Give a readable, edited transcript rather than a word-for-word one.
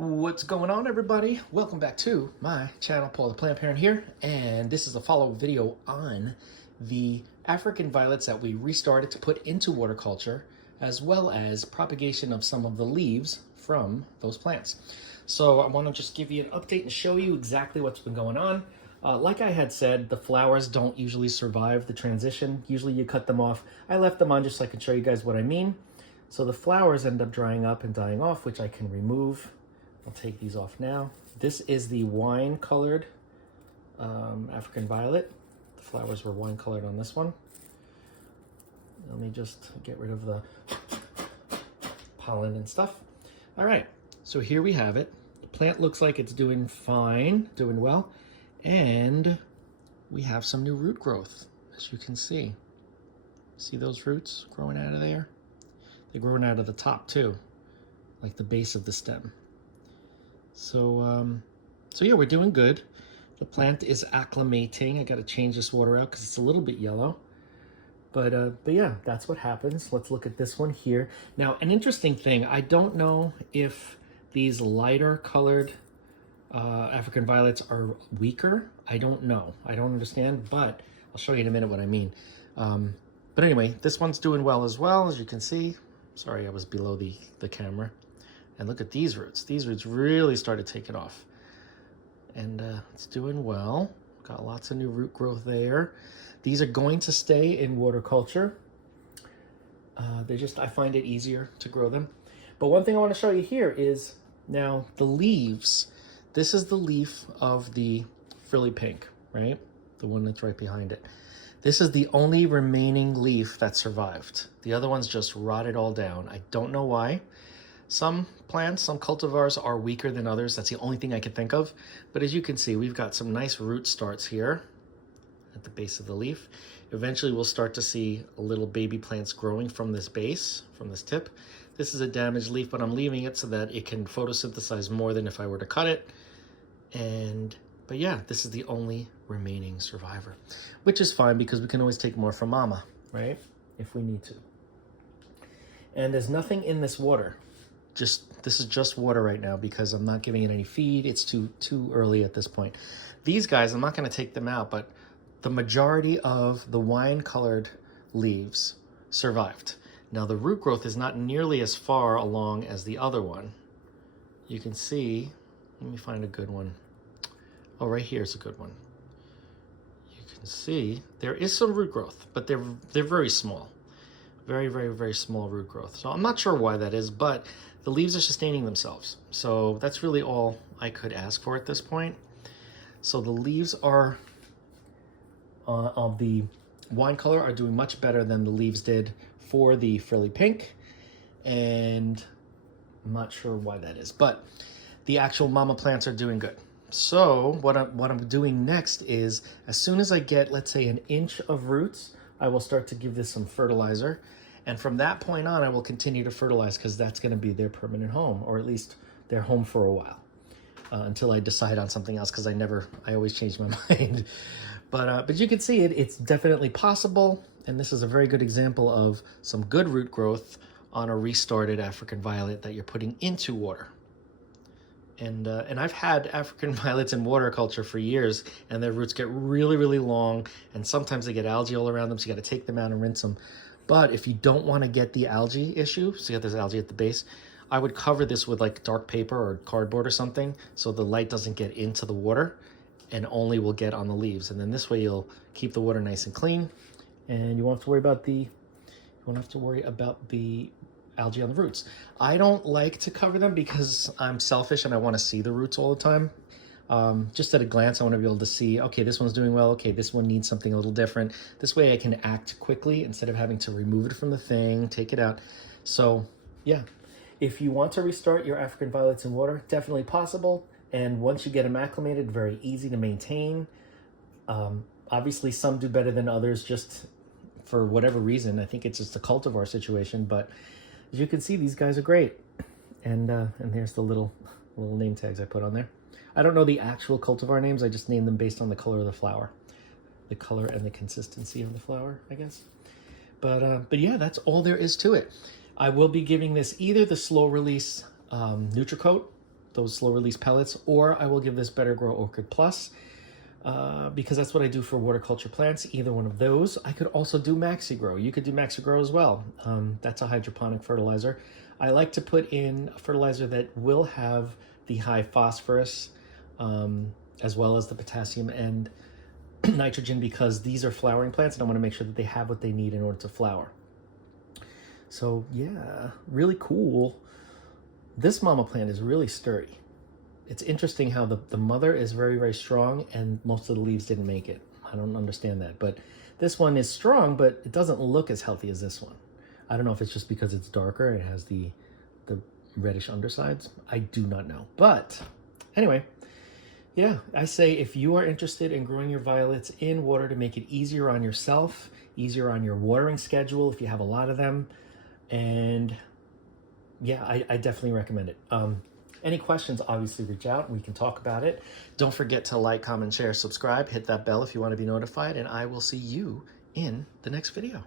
What's going on, everybody? Welcome back to my channel, Paul the Plant Parent here, and this is a follow-up video on the African violets that we restarted to put into water culture, as well as propagation of some of the leaves from those plants. So I want to just give you an update and show you exactly what's been going on. Like I had said, the flowers don't usually survive the transition. Usually you cut them off. I left them on just so I can show you guys what I mean. So the flowers end up drying up and dying off, which I can remove. I'll take these off now. This is the wine-colored African violet. The flowers were wine-colored on this one. Let me just get rid of the pollen and stuff. All right, so here we have it. The plant looks like it's doing fine, doing well, and we have some new root growth, as you can see. See those roots growing out of there? They're growing out of the top too, like the base of the stem. So yeah, we're doing good. The plant is acclimating. I got to change this water out because it's a little bit yellow. But yeah, that's what happens. Let's look at this one here. Now, an interesting thing, I don't know if these lighter colored African violets are weaker. I don't know. I don't understand, but I'll show you in a minute what I mean. But anyway, this one's doing well, as you can see. Sorry, I was below the camera. And look at these roots. These roots really started taking off. And it's doing well. Got lots of new root growth there. These are going to stay in water culture. I find it easier to grow them. But one thing I want to show you here is now the leaves. This is the leaf of the frilly pink, right? The one that's right behind it. This is the only remaining leaf that survived. The other ones just rotted all down. I don't know why. Some plants, some cultivars are weaker than others. That's the only thing I can think of. But as you can see, we've got some nice root starts here at the base of the leaf. Eventually, we'll start to see little baby plants growing from this base, from this tip. This is a damaged leaf, but I'm leaving it so that it can photosynthesize more than if I were to cut it. But yeah, this is the only remaining survivor, which is fine because we can always take more from mama, right? If we need to. And there's nothing in this water. This is just water right now because I'm not giving it any feed. It's too early at this point. These guys, I'm not going to take them out, but the majority of the wine-colored leaves survived. Now the root growth is not nearly as far along as the other one. You can see, let me find a good one. Oh, right here is a good one. You can see there is some root growth, but they're very small. Very, very, very small root growth. So I'm not sure why that is, but the leaves are sustaining themselves. So that's really all I could ask for at this point. So the leaves are of the wine color are doing much better than the leaves did for the frilly pink. And I'm not sure why that is, but the actual mama plants are doing good. So what I'm doing next is, as soon as I get, let's say, 1 inch of roots, I will start to give this some fertilizer. And from that point on, I will continue to fertilize because that's going to be their permanent home, or at least their home for a while, until I decide on something else, because I always change my mind. But you can see it's definitely possible. And this is a very good example of some good root growth on a restarted African violet that you're putting into water. And I've had African violets in water culture for years, and their roots get really, really long, and sometimes they get algae all around them, so you got to take them out and rinse them. But if you don't want to get the algae issue, so you got this algae at the base, I would cover this with like dark paper or cardboard or something, so the light doesn't get into the water and only will get on the leaves. And then this way you'll keep the water nice and clean, and you won't have to worry about the algae on the roots. I don't like to cover them because I'm selfish and I want to see the roots all the time. Just at a glance, I want to be able to see, okay, this one's doing well. Okay, this one needs something a little different. This way I can act quickly instead of having to remove it from the thing, take it out. So yeah, if you want to restart your African violets in water, definitely possible. And once you get them acclimated, very easy to maintain. Obviously some do better than others just for whatever reason. I think it's just a cultivar situation, but as you can see, these guys are great. And there's the little name tags I put on there. I don't know the actual cultivar names. I just named them based on the color of the flower. The color and the consistency of the flower, I guess. But yeah, that's all there is to it. I will be giving this either the slow release Nutricoat those slow release pellets, or I will give this Better Grow Orchid Plus because that's what I do for water culture plants. Either one of those. I could also do Maxi Grow. You could do Maxi Grow as well. That's a hydroponic fertilizer. I like to put in a fertilizer that will have the high phosphorus as well as the potassium and nitrogen, because these are flowering plants and I want to make sure that they have what they need in order to flower. So yeah, really cool. This mama plant is really sturdy. It's interesting how the mother is very, very strong and most of the leaves didn't make it. I don't understand that, but this one is strong, but it doesn't look as healthy as this one. I don't know if it's just because it's darker and it has the reddish undersides. I do not know. But anyway, yeah, I say if you are interested in growing your violets in water to make it easier on yourself, easier on your watering schedule if you have a lot of them, and yeah, I definitely recommend it. Any questions, obviously reach out and we can talk about it. Don't forget to like, comment, share, subscribe, hit that bell if you want to be notified, and I will see you in the next video.